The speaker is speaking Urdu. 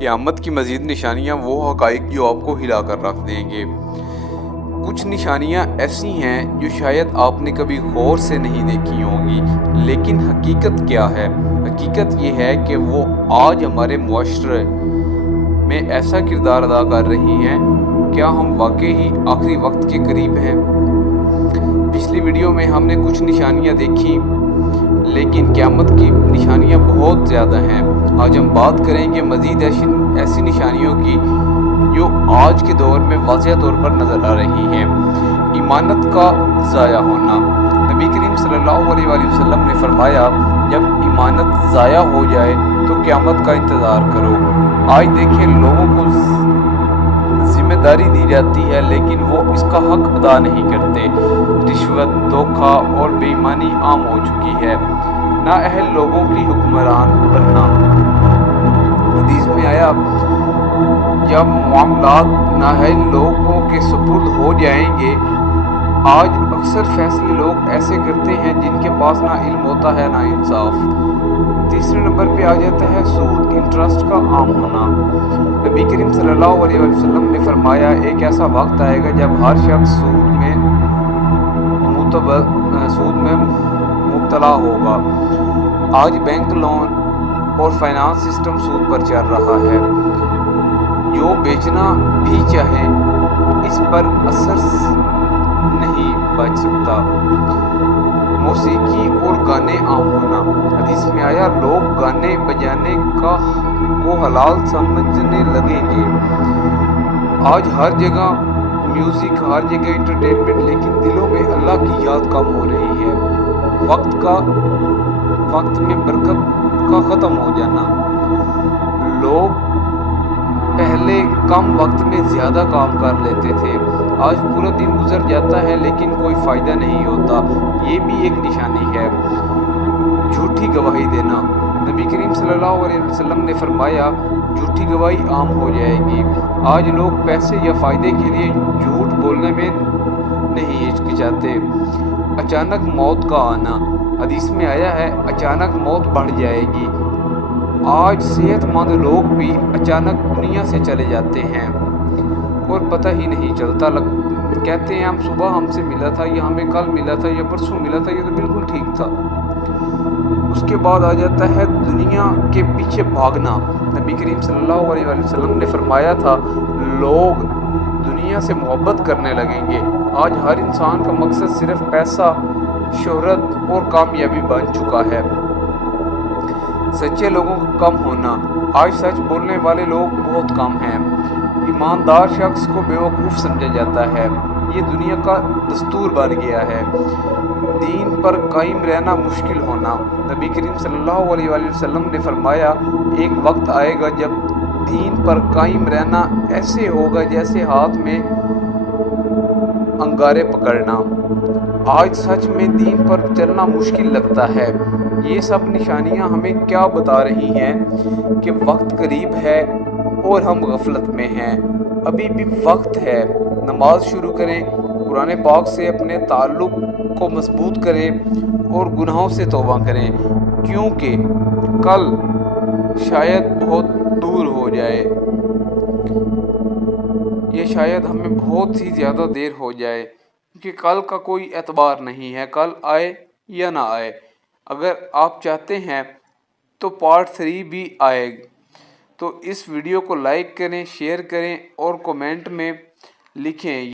قیامت کی مزید نشانیاں وہ حقائق جو آپ کو ہلا کر رکھ دیں گے۔ کچھ نشانیاں ایسی ہیں جو شاید آپ نے کبھی غور سے نہیں دیکھی ہوں گی، لیکن حقیقت کیا ہے؟ حقیقت یہ ہے کہ وہ آج ہمارے معاشرے میں ایسا کردار ادا کر رہی ہیں۔ کیا ہم واقعی آخری وقت کے قریب ہیں؟ پچھلی ویڈیو میں ہم نے کچھ نشانیاں دیکھی، لیکن قیامت کی نشانیاں بہت زیادہ ہیں۔ آج ہم بات کریں گے مزید ایسی نشانیوں کی جو آج کے دور میں واضح طور پر نظر آ رہی ہیں۔ ایمانت کا ضائع ہونا۔ نبی کریم صلی اللہ علیہ وآلہ وسلم نے فرمایا، جب ایمانت ضائع ہو جائے تو قیامت کا انتظار کرو۔ آج دیکھیں، لوگوں کو ذمہ داری دی جاتی ہے لیکن وہ اس کا حق ادا نہیں کرتے۔ رشوت، دھوکہ اور بے ایمانی عام ہو چکی ہے۔ نااہل لوگوں کی حکمران بننا۔ حدیث میں آیا، جب معاملات نااہل لوگوں کے سپرد ہو جائیں گے۔ آج اکثر فیصلے لوگ ایسے کرتے ہیں جن کے پاس نہ علم ہوتا ہے نہ انصاف۔ تیسرے نمبر پہ آ جاتا ہے سود، انٹرسٹ کا عام ہونا۔ نبی کریم صلی اللہ علیہ وسلم نے فرمایا، ایک ایسا وقت آئے گا جب ہر شخص سود میں مبتلا ہوگا۔ آج بینک لون اور فائنانس سسٹم سود پر چل رہا ہے۔ جو بیچنا بھی چاہے اس پر اثر نہیں بچ سکتا۔ موسیقی اور گانے عام ہونا۔ حدیث میں آیا، لوگ گانے بجانے کو حلال سمجھنے لگیں گے۔ آج ہر جگہ میوزک، ہر جگہ انٹرٹینمنٹ، لیکن دلوں میں اللہ کی یاد کم ہو رہی ہے۔ وقت میں برکت کا ختم ہو جانا۔ لوگ پہلے کم وقت میں زیادہ کام کر لیتے تھے، آج پورا دن گزر جاتا ہے لیکن کوئی فائدہ نہیں ہوتا۔ یہ بھی ایک نشانی ہے۔ جھوٹی گواہی دینا۔ نبی کریم صلی اللہ علیہ وسلم نے فرمایا، جھوٹی گواہی عام ہو جائے گی۔ آج لوگ پیسے یا فائدے کے لیے جھوٹ بولنے میں نہیں ہچکچاتے۔ اچانک موت کا آنا۔ حدیث میں آیا ہے، اچانک موت بڑھ جائے گی۔ آج صحت مند لوگ بھی اچانک دنیا سے چلے جاتے ہیں اور پتہ ہی نہیں چلتا۔ کہتے ہیں، ہم سے ملا تھا، یا ہمیں کل ملا تھا، یا پرسوں ملا تھا، یہ تو بالکل ٹھیک تھا۔ اس کے بعد آ جاتا ہے دنیا کے پیچھے بھاگنا۔ نبی کریم صلی اللہ علیہ وسلم نے فرمایا تھا، لوگ دنیا سے محبت کرنے لگیں گے۔ آج ہر انسان کا مقصد صرف پیسہ، شہرت اور کامیابی بن چکا ہے۔ سچے لوگوں کا کم ہونا۔ آج سچ بولنے والے لوگ بہت کم ہیں۔ ایماندار شخص کو بیوقوف سمجھا جاتا ہے۔ یہ دنیا کا دستور بن گیا ہے۔ دین پر قائم رہنا مشکل ہونا۔ نبی کریم صلی اللہ علیہ وآلہ وسلم نے فرمایا، ایک وقت آئے گا جب دین پر قائم رہنا ایسے ہوگا جیسے ہاتھ میں انگارے پکڑنا۔ آج سچ میں دین پر چلنا مشکل لگتا ہے۔ یہ سب نشانیاں ہمیں کیا بتا رہی ہیں؟ کہ وقت قریب ہے اور ہم غفلت میں ہیں۔ ابھی بھی وقت ہے۔ نماز شروع کریں، قرآن پاک سے اپنے تعلق کو مضبوط کریں اور گناہوں سے توبہ کریں، کیونکہ کل شاید بہت دور ہو جائے۔ یہ شاید ہمیں بہت ہی زیادہ دیر ہو جائے، کیونکہ کل کا کوئی اعتبار نہیں ہے، کل آئے یا نہ آئے۔ اگر آپ چاہتے ہیں تو پارٹ 3 بھی آئے، تو اس ویڈیو کو لائک کریں، شیئر کریں اور کومنٹ میں لکھیں۔